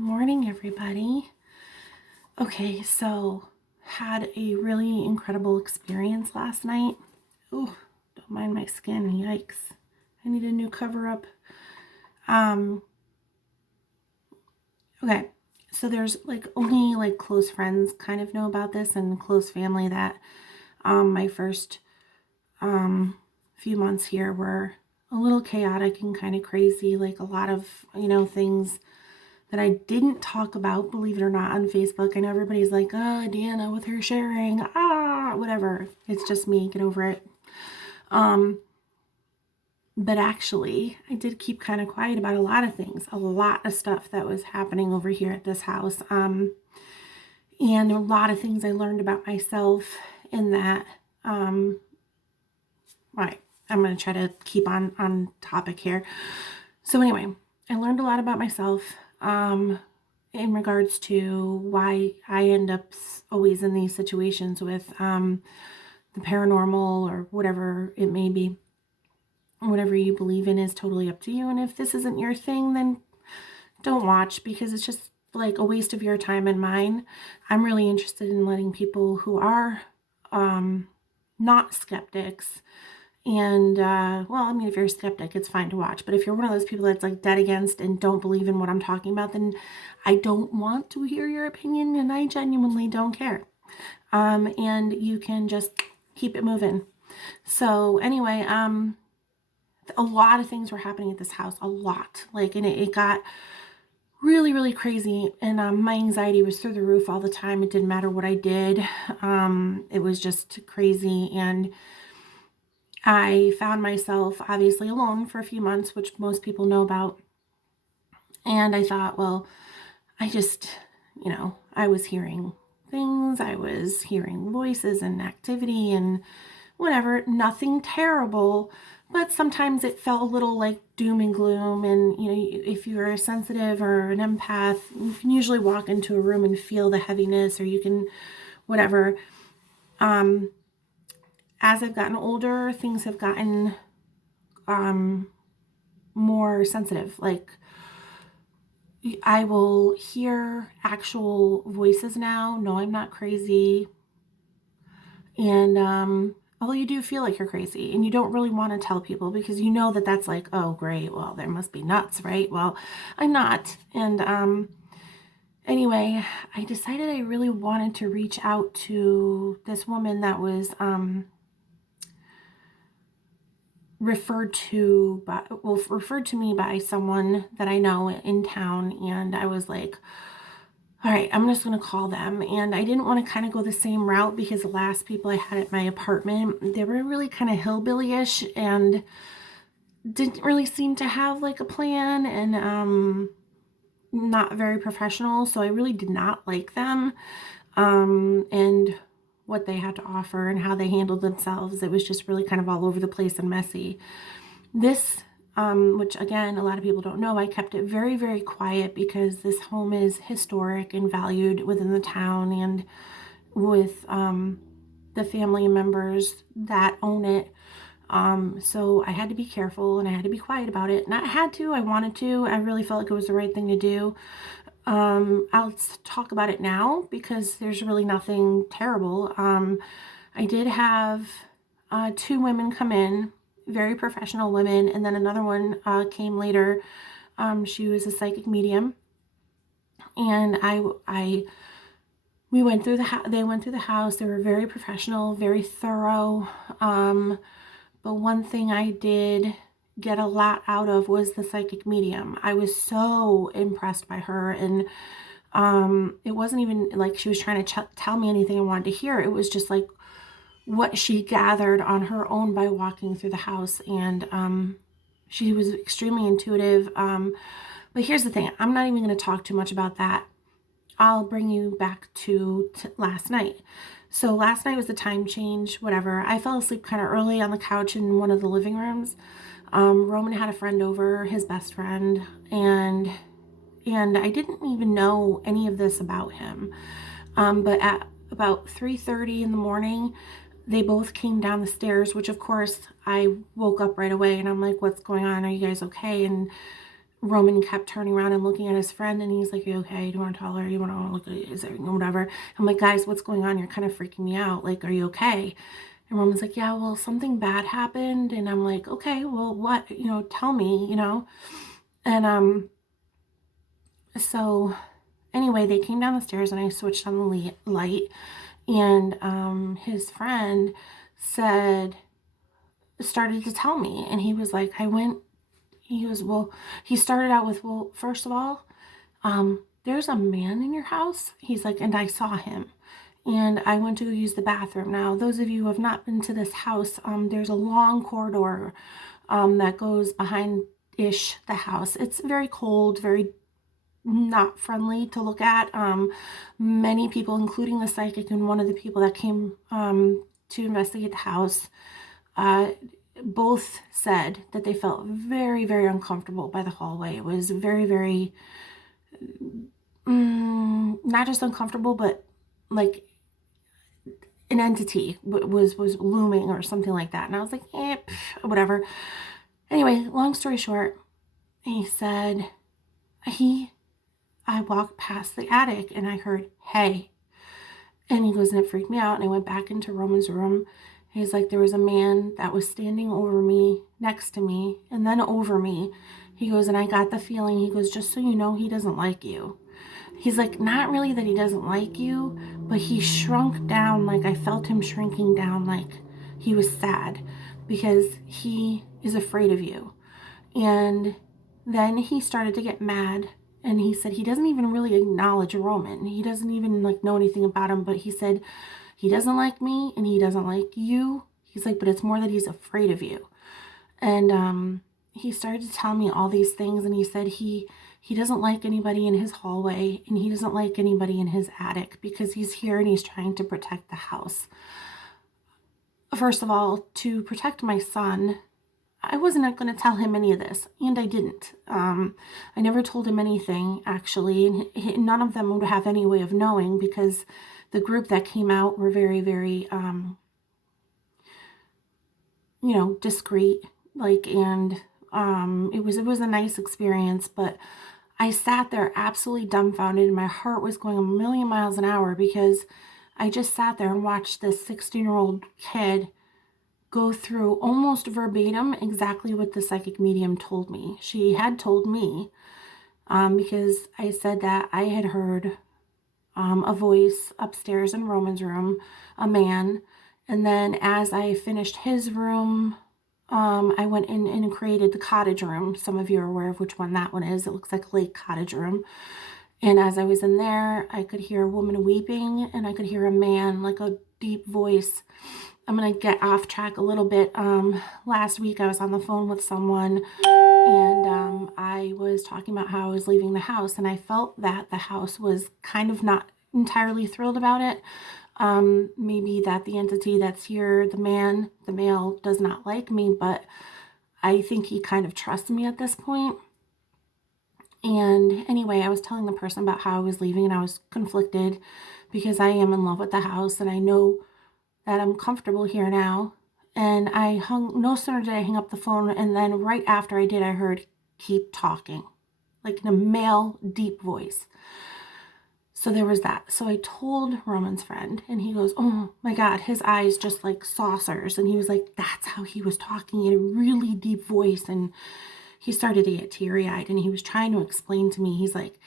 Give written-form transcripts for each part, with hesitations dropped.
Morning, everybody. Okay, so had a really incredible experience last night. Oh, don't mind my skin. Yikes. I need a new cover up. Um, okay. So there's only close friends kind of know about this and close family that my first few months here were a little chaotic and kind of crazy, like a lot of, things that I didn't talk about, believe it or not, on Facebook. I know everybody's like, oh, Deanna with her sharing, whatever. It's just me, get over it. But actually, I did keep kind of quiet about a lot of things, a lot of stuff that was happening over here at this house. And a lot of things I learned about myself in that. Right, I'm going to try to keep on topic here. So anyway, I learned a lot about myself. In regards to why I end up always in these situations with the paranormal or whatever it may be. Whatever you believe in is totally up to you. And if this isn't your thing, then don't watch, because it's just like a waste of your time and mine. I'm really interested in letting people who are not skeptics and, if you're a skeptic, it's fine to watch. But if you're one of those people that's like dead against and don't believe in what I'm talking about, then I don't want to hear your opinion, and I genuinely don't care. And you can just keep it moving. So anyway, a lot of things were happening at this house, a lot. And it got really, really crazy. And my anxiety was through the roof all the time. It didn't matter what I did. It was just crazy. And I found myself obviously alone for a few months, which most people know about. And I thought, well, I just, I was hearing things, I was hearing voices and activity and whatever, nothing terrible, but sometimes it felt a little like doom and gloom. And, if you're a sensitive or an empath, you can usually walk into a room and feel the heaviness, or you can, whatever. As I've gotten older, things have gotten more sensitive. Like, I will hear actual voices now. No, I'm not crazy. And although you do feel like you're crazy, and you don't really want to tell people, because you know that that's like, oh, great, well, there must be nuts, right? Well, I'm not. And anyway, I decided I really wanted to reach out to this woman that was referred to me by someone that I know in town. And I was like, all right, I'm just going to call them. And I didn't want to kind of go the same route, because the last people I had at my apartment, they were really kind of hillbilly-ish and didn't really seem to have like a plan, and not very professional. So I really did not like them. And what they had to offer and how they handled themselves. It was just really kind of all over the place and messy. This, which again, a lot of people don't know, I kept it very, very quiet, because this home is historic and valued within the town, and with the family members that own it. So I had to be careful, and I had to be quiet about it. Not had to, I wanted to. I really felt like it was the right thing to do. I'll talk about it now, because there's really nothing terrible. I did have 2 women come in, very professional women, and then another one came later. She was a psychic medium, and we went through they went through the house. They were very professional, very thorough. But one thing I did get a lot out of was the psychic medium. I was so impressed by her, and it wasn't even like she was trying to tell me anything I wanted to hear. It was just like what she gathered on her own by walking through the house, and she was extremely intuitive. But here's the thing, I'm not even going to talk too much about that. I'll bring you back to last night. So last night was the time change, whatever. I fell asleep kind of early on the couch in one of the living rooms. Roman had a friend over, his best friend, and I didn't even know any of this about him. But at about 3:30 in the morning, they both came down the stairs, which of course I woke up right away, and I'm like, what's going on? Are you guys okay? And Roman kept turning around and looking at his friend, and he's like, "You okay? Do you want to tell her? You want to look at is everything whatever?" I'm like, "Guys, what's going on? You're kind of freaking me out. Like, are you okay?" And Roman's like, "Yeah, well, something bad happened." And I'm like, "Okay, well, what? Tell me, And so anyway, they came down the stairs, and I switched on the light, and his friend started to tell me, and he was like, well, he started out with, "Well, first of all, there's a man in your house." He's like, "And I saw him. And I went to go use the bathroom." Now, those of you who have not been to this house, there's a long corridor that goes behind-ish the house. It's very cold, very not friendly to look at. Many people, including the psychic and one of the people that came to investigate the house, both said that they felt very, very uncomfortable by the hallway. It was very, very, not just uncomfortable, but like an entity was looming or something like that. And I was like, whatever. Anyway, long story short, he said, I walked past the attic and I heard, "Hey." And he goes, and it freaked me out. And I went back into Roman's room. He's like, there was a man that was standing over me, next to me, and then over me. He goes, and I got the feeling, he goes, "Just so you know, he doesn't like you." He's like, not really that he doesn't like you, but he shrunk down, like I felt him shrinking down, like he was sad because he is afraid of you. And then he started to get mad, and he said he doesn't even really acknowledge Roman. He doesn't even know anything about him, but he said he doesn't like me and he doesn't like you. He's like, but it's more that he's afraid of you. And he started to tell me all these things, and he said he doesn't like anybody in his hallway, and he doesn't like anybody in his attic because he's here and he's trying to protect the house. First of all, to protect my son, I wasn't going to tell him any of this, and I didn't. I never told him anything, actually, and none of them would have any way of knowing because the group that came out were very, very, discreet, and it was a nice experience, but I sat there absolutely dumbfounded, and my heart was going a million miles an hour because I just sat there and watched this 16-year-old kid go through almost verbatim exactly what the psychic medium told me. She had told me because I said that I had heard a voice upstairs in Roman's room, a man, and then as I finished his room, I went in and created the cottage room. Some of you are aware of which one that one is. It looks like a lake cottage room. And as I was in there, I could hear a woman weeping, and I could hear a man, like a deep voice. I'm going to get off track a little bit. Last week I was on the phone with someone, and I was talking about how I was leaving the house, and I felt that the house was kind of not entirely thrilled about it. Maybe that the entity that's here, the male, does not like me, but I think he kind of trusts me at this point. And anyway, I was telling the person about how I was leaving, and I was conflicted because I am in love with the house, and I know that I'm comfortable here now. And no sooner did I hang up the phone, and then right after I did, I heard, "Keep talking," like in a male, deep voice. So there was that. So I told Roman's friend, and he goes, "Oh my God," his eyes just like saucers. And he was like, that's how he was talking in a really deep voice. And he started to get teary-eyed, and he was trying to explain to me, he's like,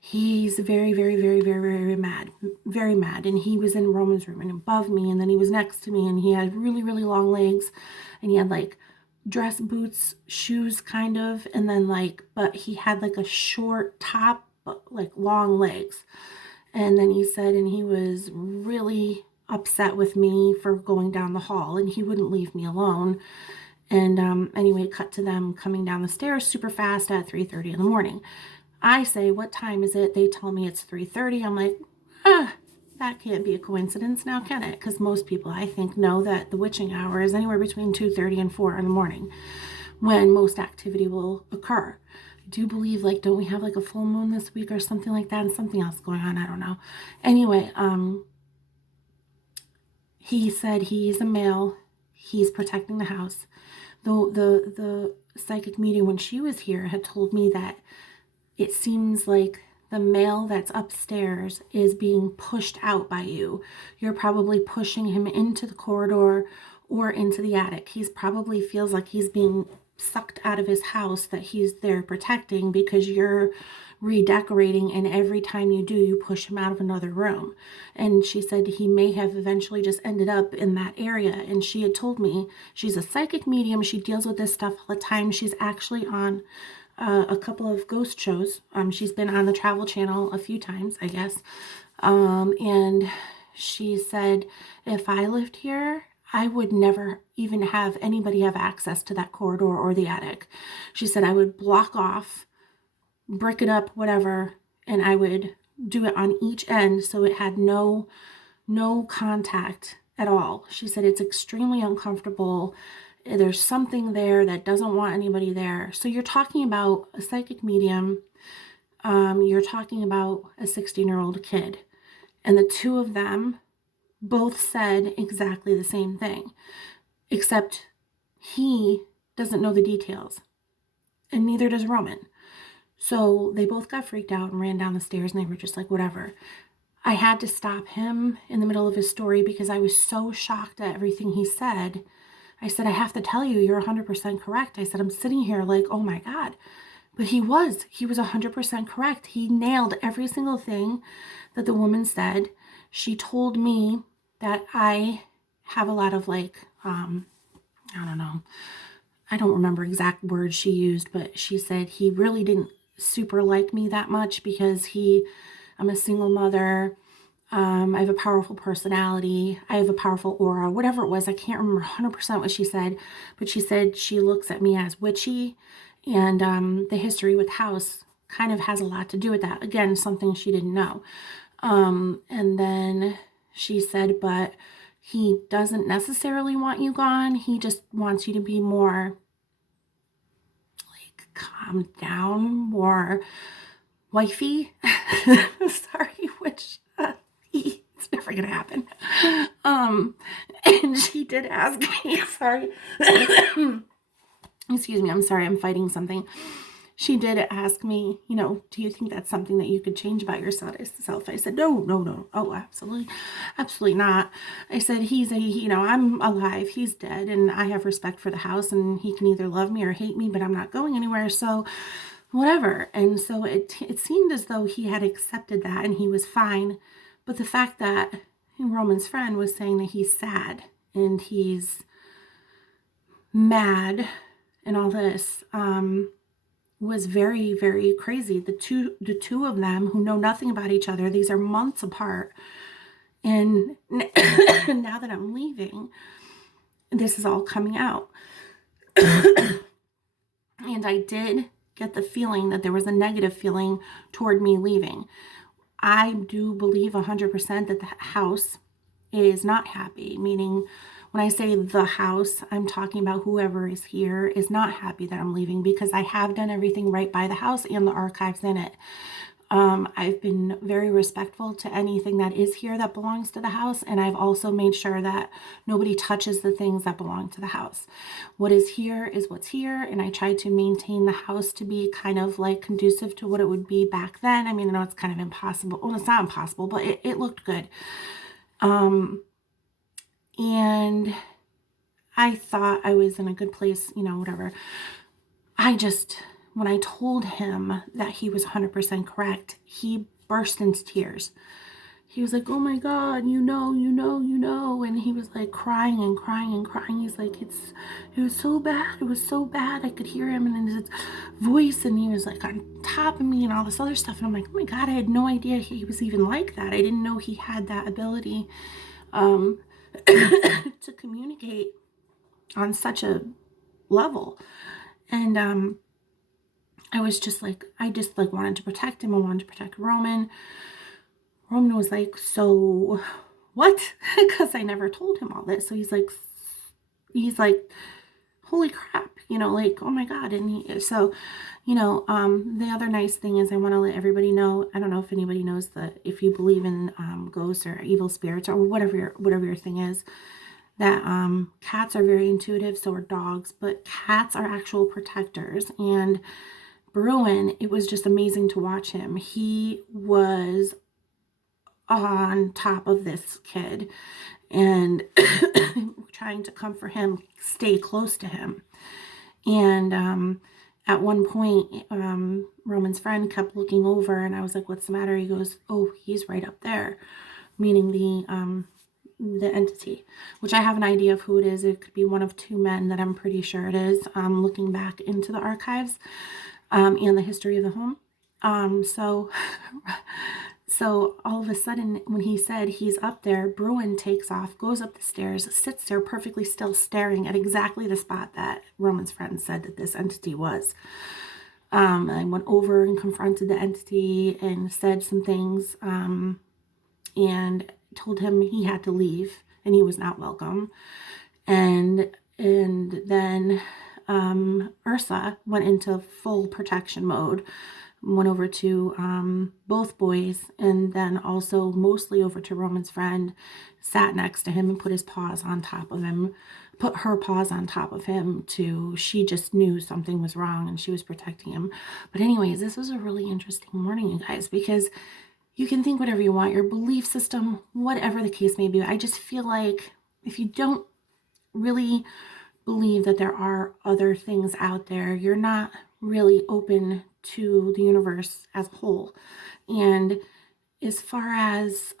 he's very, very, very, very, very mad, very mad. And he was in Roman's room and above me, and then he was next to me, and he had really, really long legs, and he had like dress boots, shoes kind of, and then but he had like a short top, but like long legs. And then he said, and he was really upset with me for going down the hall, and he wouldn't leave me alone. And anyway, cut to them coming down the stairs super fast at 3:30 in the morning. I say, "What time is it?" They tell me it's 3:30. I'm like, that can't be a coincidence now, can it? Because most people, I think, know that the witching hour is anywhere between 2:30 and 4 in the morning when most activity will occur. I do believe, don't we have like a full moon this week or something like that, and something else going on? I don't know. Anyway, he said he's a male. He's protecting the house. The psychic medium, when she was here, had told me that it seems like the male that's upstairs is being pushed out by you. You're probably pushing him into the corridor or into the attic. He's probably feels like he's being sucked out of his house that he's there protecting because you're redecorating, and every time you do, you push him out of another room. And she said he may have eventually just ended up in that area. And she had told me she's a psychic medium. She deals with this stuff all the time. She's actually on a couple of ghost shows. She's been on the Travel Channel a few times, I guess. And she said, if I lived here, I would never even have anybody have access to that corridor or the attic. She said I would block off, brick it up, whatever, and I would do it on each end so it had no contact at all. She said it's extremely uncomfortable. There's something there that doesn't want anybody there. So you're talking about a psychic medium. You're talking about a 16-year-old kid. And the two of them both said exactly the same thing, except he doesn't know the details, and neither does Roman. So they both got freaked out and ran down the stairs, and they were just like, whatever. I had to stop him in the middle of his story because I was so shocked at everything he said. I said, I have to tell you, you're 100% correct. I said, I'm sitting here like, oh my God. But he was 100% correct. He nailed every single thing that the woman said. She told me that I have a lot of I don't know. I don't remember exact words she used, but she said he really didn't super like me that much because I'm a single mother. I have a powerful personality. I have a powerful aura, whatever it was. I can't remember 100% what she said, but she said she looks at me as witchy, and the history with House kind of has a lot to do with that. Again, something she didn't know. And then she said, but he doesn't necessarily want you gone. He just wants you to be more calm down, more wifey. Sorry, which it's never gonna happen. And she did ask me, sorry. Excuse me, I'm sorry, I'm fighting something. She did ask me, do you think that's something that you could change about yourself? I said, no. Oh, absolutely not. I said, I'm alive, he's dead, and I have respect for the house, and he can either love me or hate me, but I'm not going anywhere, so whatever. And so it seemed as though he had accepted that and he was fine. But the fact that Roman's friend was saying that he's sad and he's mad and all this, was very, very crazy. The two of them who know nothing about each other, these are months apart. And now that I'm leaving, this is all coming out. And I did get the feeling that there was a negative feeling toward me leaving. I do believe 100% that the house is not happy, meaning when I say the house, I'm talking about whoever is here is not happy that I'm leaving, because I have done everything right by the house and the archives in it. I've been very respectful to anything that is here that belongs to the house, and I've also made sure that nobody touches the things that belong to the house. What is here is what's here, and I try to maintain the house to be kind of like conducive to what it would be back then. I mean, I know it's kind of impossible. Well, it's not impossible, but it looked good. And I thought I was in a good place, whatever. When I told him that he was 100% correct, he burst into tears. He was like, oh my God, you know. And he was like crying and crying and crying. He's like, it was so bad. It was so bad. I could hear him in his voice, and he was like on top of me and all this other stuff. And I'm like, oh my God, I had no idea he was even like that. I didn't know he had that ability to communicate on such a level. And I was just like, I wanted to protect him. I wanted to protect Roman. Roman was like, so what? Because I never told him all this. So he's like, holy crap, oh my God. And the other nice thing is I want to let everybody know, I don't know if anybody knows that if you believe in ghosts or evil spirits or whatever your thing is, that cats are very intuitive, so are dogs, but cats are actual protectors. And Bruin, it was just amazing to watch him. He was on top of this kid and trying to comfort him, stay close to him. And at one point, Roman's friend kept looking over, and I was like, "What's the matter?" He goes, "Oh, he's right up there," meaning the entity, which I have an idea of who it is. It could be one of two men that I'm pretty sure it is. Looking back into the archives and the history of the home. So So all of a sudden, when he said he's up there, Bruin takes off, goes up the stairs, sits there perfectly still, staring at exactly the spot that Roman's friend said that this entity was. I went over and confronted the entity and said some things, and told him he had to leave and he was not welcome. And then Ursa went into full protection mode, went over to both boys, and then also mostly over to Roman's friend, sat next to him and put his paws on top of him, put her paws on top of him she just knew something was wrong and she was protecting him. But anyways, this was a really interesting morning, you guys, because you can think whatever you want, your belief system, whatever the case may be. I just feel like if you don't really believe that there are other things out there, you're not really open to the universe as a whole. And as far as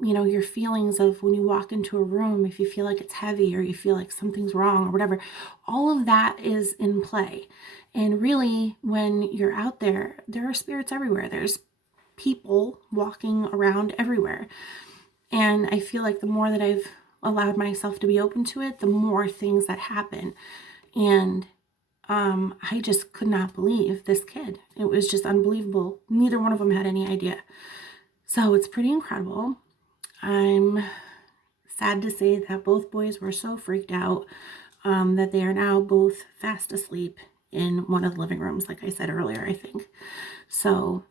your feelings of when you walk into a room, if you feel like it's heavy or you feel like something's wrong or whatever, all of that is in play. And really, when you're out there, there are spirits everywhere. There's people walking around everywhere. And I feel like the more that I've allowed myself to be open to it, the more things that happen. And I just could not believe this kid. It was just unbelievable. Neither one of them had any idea. So it's pretty incredible. I'm sad to say that both boys were so freaked out that they are now both fast asleep in one of the living rooms, like I said earlier, I think. So,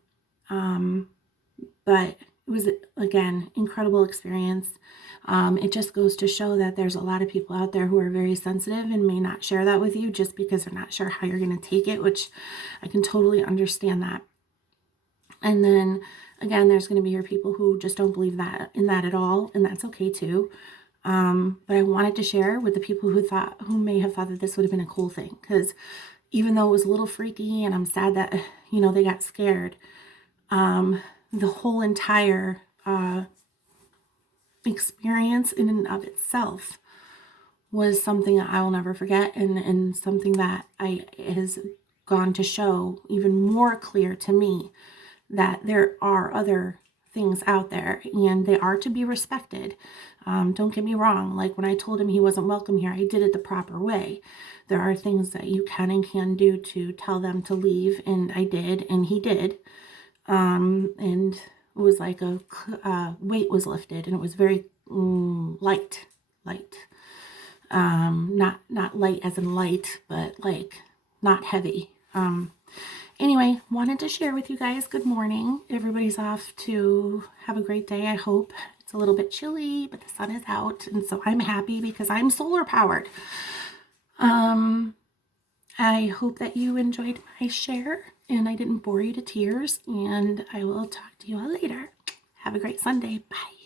but it was, again, incredible experience. It just goes to show that there's a lot of people out there who are very sensitive and may not share that with you just because they're not sure how you're going to take it, which I can totally understand that. And then again, there's going to be your people who just don't believe in that at all, and that's okay too. But I wanted to share with the people who may have thought that this would have been a cool thing, because even though it was a little freaky and I'm sad that they got scared, the whole entire experience in and of itself was something that I will never forget, and something that has gone to show even more clear to me that there are other things out there and they are to be respected. Don't get me wrong, like when I told him he wasn't welcome here, I did it the proper way. There are things that you can and can do to tell them to leave, and I did, and he did. And it was like a weight was lifted, and it was very light. Not light as in light, but like not heavy. Anyway, wanted to share with you guys. Good morning. Everybody's off to have a great day, I hope. It's a little bit chilly, but the sun is out, and so I'm happy because I'm solar powered. I hope that you enjoyed my share and I didn't bore you to tears, and I will talk to you all later. Have a great Sunday. Bye.